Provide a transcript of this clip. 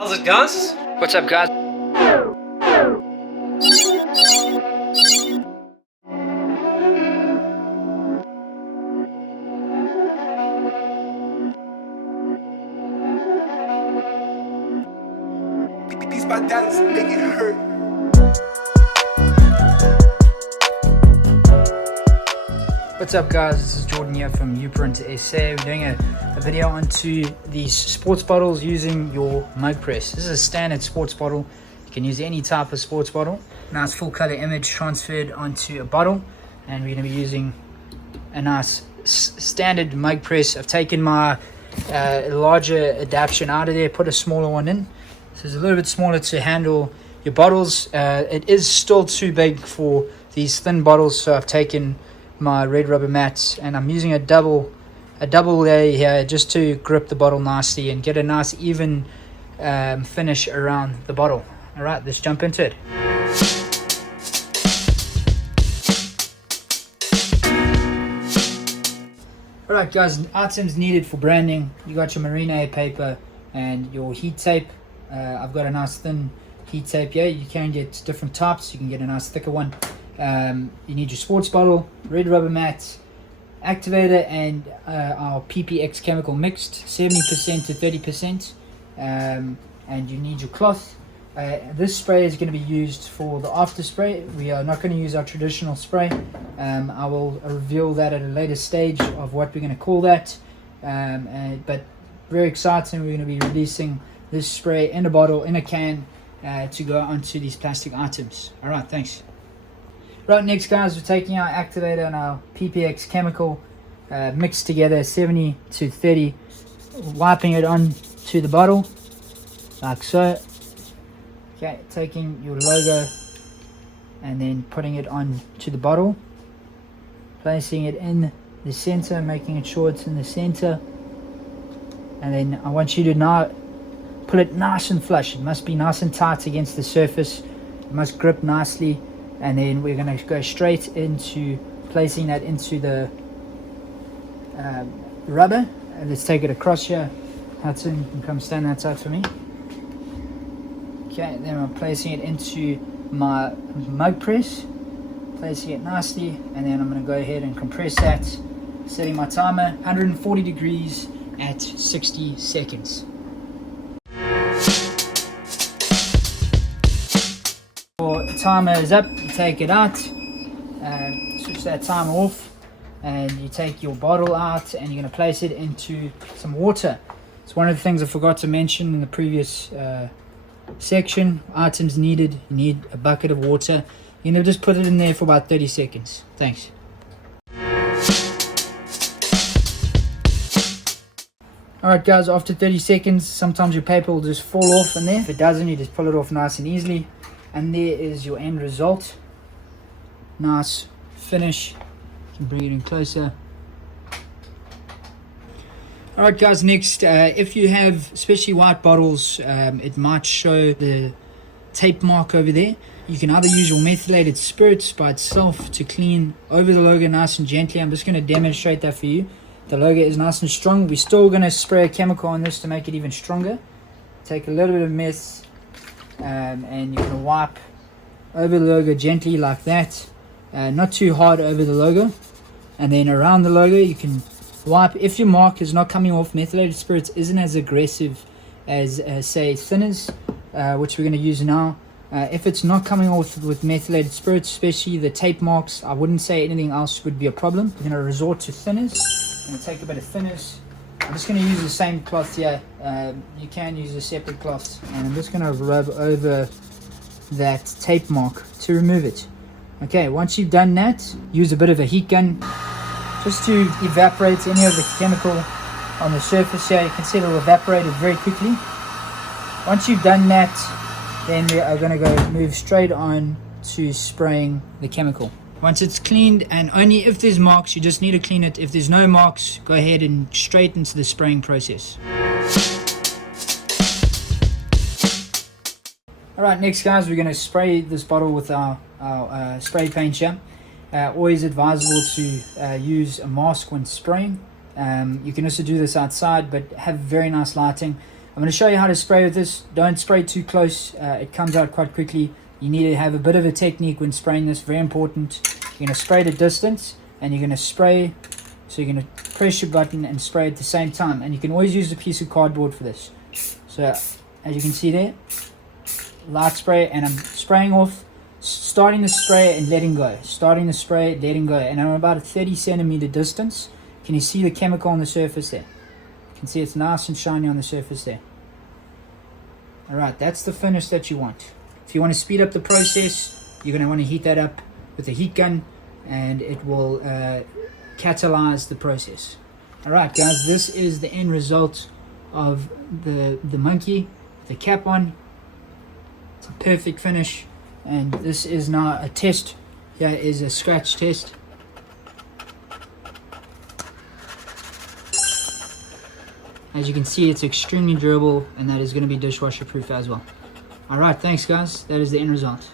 How's it, guys? What's up, guys? These my dollars make it hurt. What's up, guys? This is Jordan here from Uprint SA. We're doing a video onto these sports bottles using your mug press. This is a standard sports bottle. You can use any type of sports bottle. Nice full color image transferred onto a bottle, and we're going to be using a nice standard mug press. I've taken my larger adaptation out of there, put a smaller one in. This is a little bit smaller to handle your bottles. It is still too big for these thin bottles, so I've taken my red rubber mats and I'm using a double layer here just to grip the bottle nicely and get a nice even finish around the bottle. All right, let's jump into it. All right, guys, items needed for branding. You got your marine paper and your heat tape. I've got a nice thin heat tape here. You can get different types. You can get a nice thicker one. You need your sports bottle, red rubber mat, activator, and our PPX chemical mixed 70% to 30%. And you need your cloth. This spray is going to be used for the after spray. We are not going to use our traditional spray. I will reveal that at a later stage of what we're going to call that. But very exciting, we're going to be releasing this spray in a bottle, in a can, to go onto these plastic items. All right, thanks. Right, next, guys, we're taking our activator and our PPX chemical mixed together 70 to 30, wiping it onto the bottle like so. Okay, taking your logo and then putting it onto the bottle, placing it in the center, making sure it's in the center, and then I want you to now pull it nice and flush. It must be nice and tight against the surface. It must grip nicely. And then we're going to go straight into placing that into the rubber. And let's take it across here. Hudson, you can come stand outside for me. Okay, then I'm placing it into my mug press, placing it nicely, and then I'm going to go ahead and compress that, setting my timer 140 degrees at 60 seconds. Timer is up, you take it out, switch that timer off, and you take your bottle out and you're going to place it into some water. It's one of the things I forgot to mention in the previous section. Items needed: you need a bucket of water. You're going to just put it in there for about 30 seconds. Thanks. Alright, guys, after 30 seconds sometimes your paper will just fall off in there. If it doesn't, you just pull it off nice and easily. And there is your end result. Nice finish. You can bring it in closer. Alright, guys, next, if you have especially white bottles, it might show the tape mark over there. You can either use your methylated spirits by itself to clean over the logo nice and gently. I'm just going to demonstrate that for you. The logo is nice and strong. We're still going to spray a chemical on this to make it even stronger. Take a little bit of meth, and you're going to wipe over the logo gently like that, not too hard over the logo, and then around the logo you can wipe. If your mark is not coming off, methylated spirits isn't as aggressive as say thinners, which we're going to use now. If it's not coming off with methylated spirits, especially the tape marks, I wouldn't say anything else would be a problem. We're going to resort to thinners. I'm going to take a bit of thinners. I'm just going to use the same cloth here. You can use a separate cloth, and I'm just going to rub over that tape mark to remove it. Okay, once you've done that, use a bit of a heat gun just to evaporate any of the chemical on the surface here. You can see it'll evaporate it very quickly. Once you've done that, then we are going to go move straight on to spraying the chemical. Once it's cleaned, and only if there's marks, you just need to clean it. If there's no marks, go ahead and straight into the spraying process. Alright, next, guys, we're going to spray this bottle with our spray paint here. Always advisable to use a mask when spraying. You can also do this outside, but have very nice lighting. I'm going to show you how to spray with this. Don't spray too close. It comes out quite quickly. You need to have a bit of a technique when spraying this. Very important. You're going to spray at a distance, and you're going to spray. So you're going to press your button and spray at the same time. And you can always use a piece of cardboard for this. So as you can see there, light spray, and I'm spraying off, starting the spray and letting go. Starting the spray, letting go. And I'm about a 30 centimeter distance. Can you see the chemical on the surface there? You can see it's nice and shiny on the surface there. Alright, that's the finish that you want. If you want to speed up the process, you're going to want to heat that up with a heat gun, and it will catalyze the process. Alright guys, this is the end result of the monkey, the cap on. It's a perfect finish, and this is now a test. Here is a scratch test. As you can see, it's extremely durable, and that is going to be dishwasher proof as well. Alright, thanks guys, that is the end result.